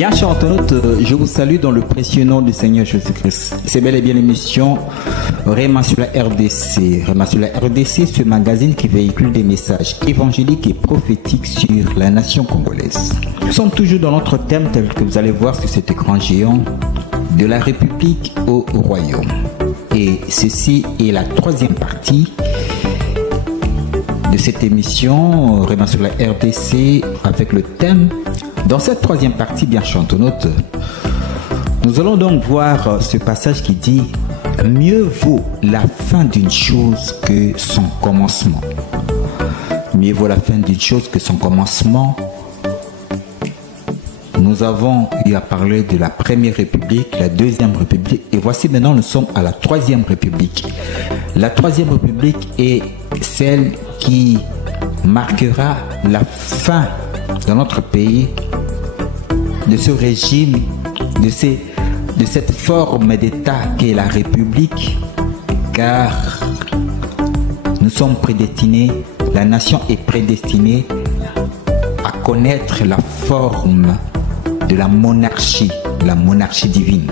Bien, chers internautes, je vous salue dans le précieux nom du Seigneur Jésus-Christ. C'est bel et bien l'émission Réma sur la RDC. Réma sur la RDC, ce magazine qui véhicule des messages évangéliques et prophétiques sur la nation congolaise. Nous sommes toujours dans notre thème tel que vous allez voir sur cet écran géant, de la République au Royaume. Et ceci est la troisième partie de cette émission Réma sur la RDC avec le thème. Dans cette troisième partie, bien chantonnote, nous allons donc voir ce passage qui dit « Mieux vaut la fin d'une chose que son commencement ». Mieux vaut la fin d'une chose que son commencement. Nous avons eu à parler de la Première République, la Deuxième République, et voici maintenant nous sommes à la Troisième République. La Troisième République est celle qui marquera la fin dans notre pays de ce régime, de cette forme d'État qu'est la République, car nous sommes prédestinés, la nation est prédestinée à connaître la forme de la monarchie divine.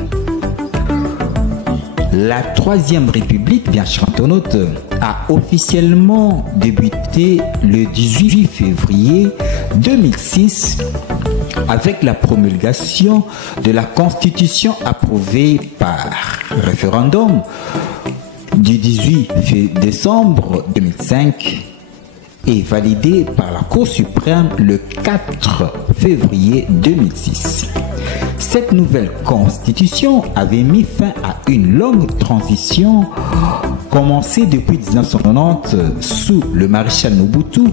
La Troisième République, bien chantonnote, a officiellement débuté le 18 février 2006 avec la promulgation de la Constitution approuvée par référendum du 18 décembre 2005 et validée par la Cour suprême le 4 février 2006. Cette nouvelle constitution avait mis fin à une longue transition commencée depuis 1990 sous le maréchal Mobutu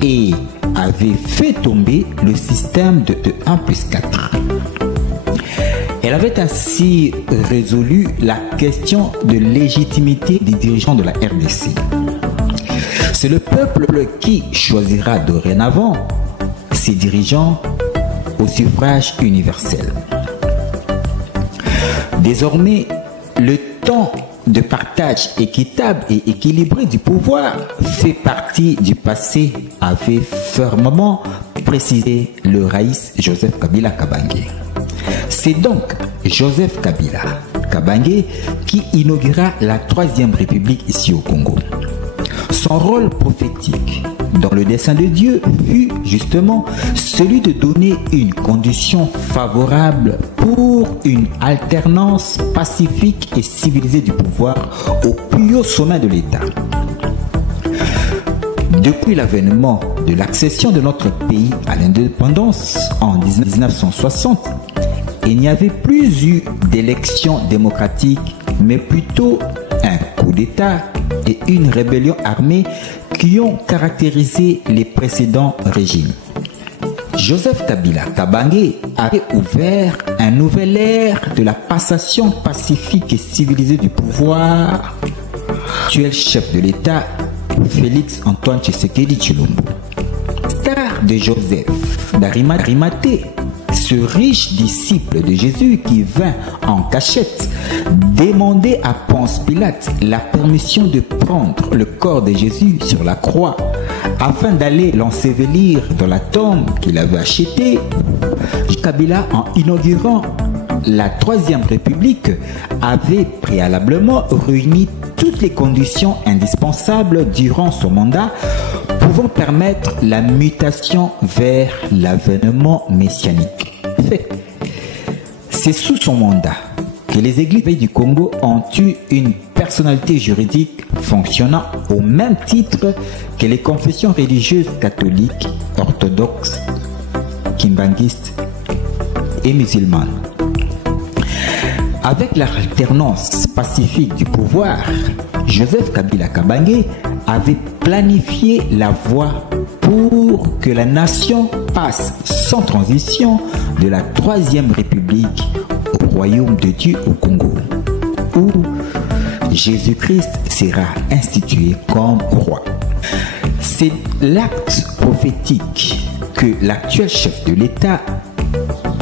et avait fait tomber le système de 1+4. Elle avait ainsi résolu la question de légitimité des dirigeants de la RDC. C'est le peuple qui choisira dorénavant ses dirigeants au suffrage universel. Désormais, le temps de partage équitable et équilibré du pouvoir fait partie du passé, avait fermement précisé le Raïs Joseph Kabila Kabange. C'est donc Joseph Kabila Kabange qui inaugura la Troisième République ici au Congo. Son rôle prophétique dans le dessein de Dieu fut justement celui de donner une condition favorable pour une alternance pacifique et civilisée du pouvoir au plus haut sommet de l'État. Depuis l'avènement de l'accession de notre pays à l'indépendance en 1960, il n'y avait plus eu d'élection démocratique, mais plutôt un coup d'État et une rébellion armée qui ont caractérisé les précédents régimes. Joseph Kabila Kabange avait ouvert un nouvel ère de la passation pacifique et civilisée du pouvoir. Actuel chef de l'État, Félix Antoine Tshisekedi Tshilombo. Star de Joseph d'Arimathée, ce riche disciple de Jésus qui vint en cachette demander à Ponce Pilate la permission de prendre le corps de Jésus sur la croix afin d'aller l'ensevelir dans la tombe qu'il avait achetée. Kabila, en inaugurant la Troisième République, avait préalablement réuni toutes les conditions indispensables durant son mandat pouvant permettre la mutation vers l'avènement messianique. C'est sous son mandat que les églises du Congo ont eu une personnalité juridique fonctionnant au même titre que les confessions religieuses catholiques, orthodoxes, kimbanguistes et musulmanes. Avec l'alternance pacifique du pouvoir, Joseph Kabila Kabange avait planifié la voie pour que la nation passe sans transition de la Troisième République au Royaume de Dieu au Congo, où Jésus-Christ sera institué comme roi. C'est l'acte prophétique que l'actuel chef de l'État,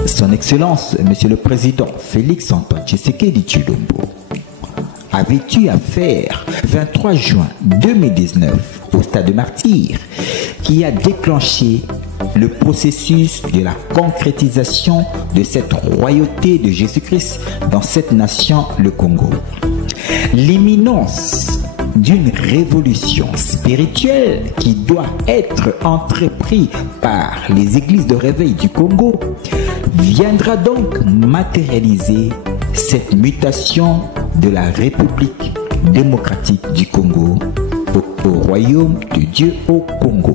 son Excellence, Monsieur le Président Félix Antoine Tshisekedi Tshilombo, avait eu à faire 23 juin 2019 au stade de Martyr, qui a déclenché le processus de la concrétisation de cette royauté de Jésus-Christ dans cette nation, le Congo. L'imminence d'une révolution spirituelle qui doit être entreprise par les églises de réveil du Congo viendra donc matérialiser cette mutation de la République démocratique du Congo au royaume de Dieu au Congo.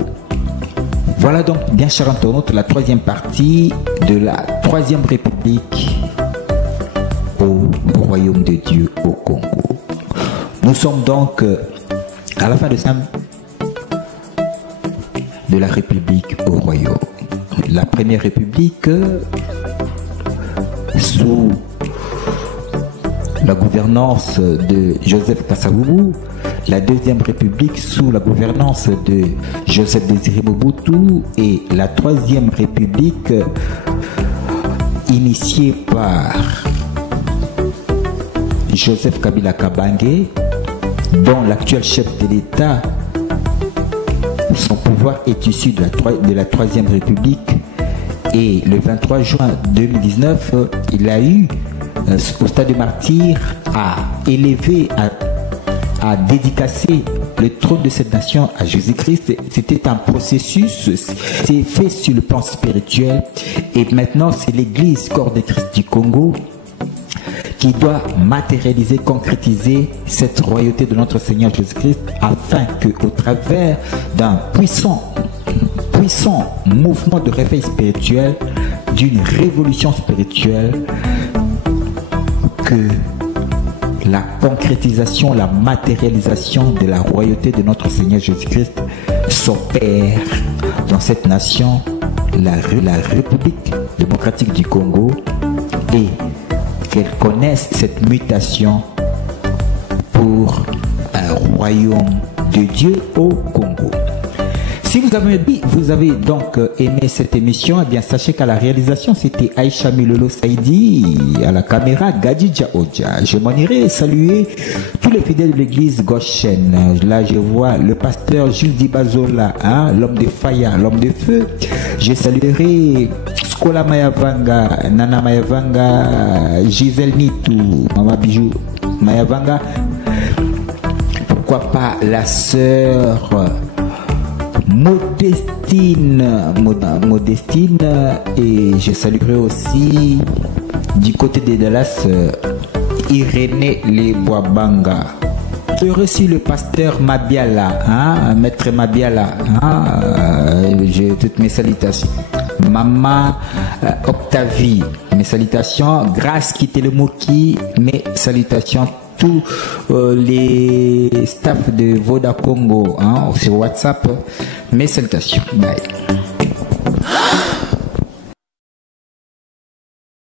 Voilà donc, bien chers internautes, la troisième partie de la Troisième République au royaume de Dieu au Congo. Nous sommes donc à la fin de la République au royaume. La première République sous la gouvernance de Joseph Kasavubu, la deuxième République sous la gouvernance de Joseph Désiré Mobutu et la troisième République initiée par Joseph Kabila Kabange, dont l'actuel chef de l'État, son pouvoir est issu de la troisième République. Et le 23 juin 2019, il a eu, au stade de martyr, à élever, à dédicacer le trône de cette nation à Jésus-Christ. C'était un processus, c'est fait sur le plan spirituel. Et maintenant, c'est l'Église corps de Christ du Congo qui doit matérialiser, concrétiser cette royauté de notre Seigneur Jésus-Christ, afin qu'au travers d'un puissant mouvement de réveil spirituel, d'une révolution spirituelle, que la concrétisation, la matérialisation de la royauté de notre Seigneur Jésus-Christ s'opère dans cette nation, la République démocratique du Congo, et qu'elle connaisse cette mutation pour un royaume de Dieu au Congo. Si vous avez donc aimé cette émission, eh bien sachez qu'à la réalisation c'était Aïcha Milolo Saïdi, à la caméra Gadidja Odja. Je m'en irai saluer tous les fidèles de l'église Goshen. Là je vois le pasteur Jules Dibazola, l'homme de Faya, l'homme de feu. Je saluerai Skola Mayavanga, Nana Mayavanga, Gisèle Nitou, Mama Bijou Mayavanga. Pourquoi pas la sœur Modestine, et je saluerai aussi du côté de Dallas Irénée Leboabanga. J'ai reçu le pasteur Mabiala, maître Mabiala, j'ai toutes mes salutations. Maman Octavie, mes salutations. Grâce Kitelemoki, mes salutations. Tous les staffs de Voda Congo sur WhatsApp, mes salutations. Bye.